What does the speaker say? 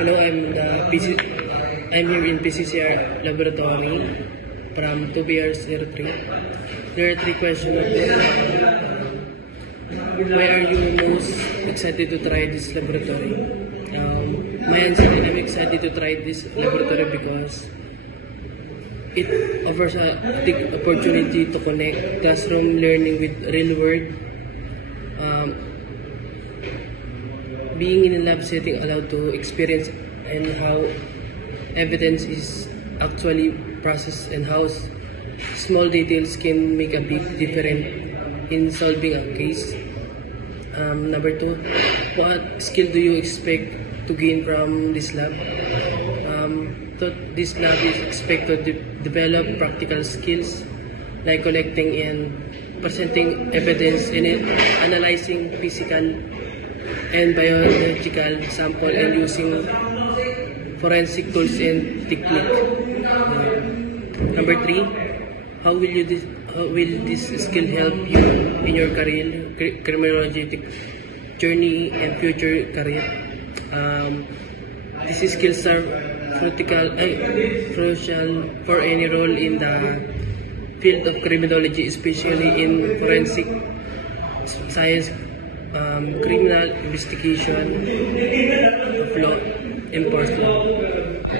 Hello, I'm here in PCCR laboratory from 2BR03. There are three questions of this. Why are you most excited to try this laboratory? My answer is I'm excited to try this laboratory because it offers a big opportunity to connect classroom learning with real world. Being in a lab setting allowed to experience and how evidence is actually processed and how small details can make a big difference in solving a case. Number two, what skill do you expect to gain from this lab? This lab is expected to develop practical skills like collecting and presenting evidence and analyzing physical and biological sample and using forensic tools and technique. Number three, how will this skill help you in your career, criminology journey and future career? These skills are crucial for any role in the field of criminology, especially in forensic science, criminal investigation, law enforcement.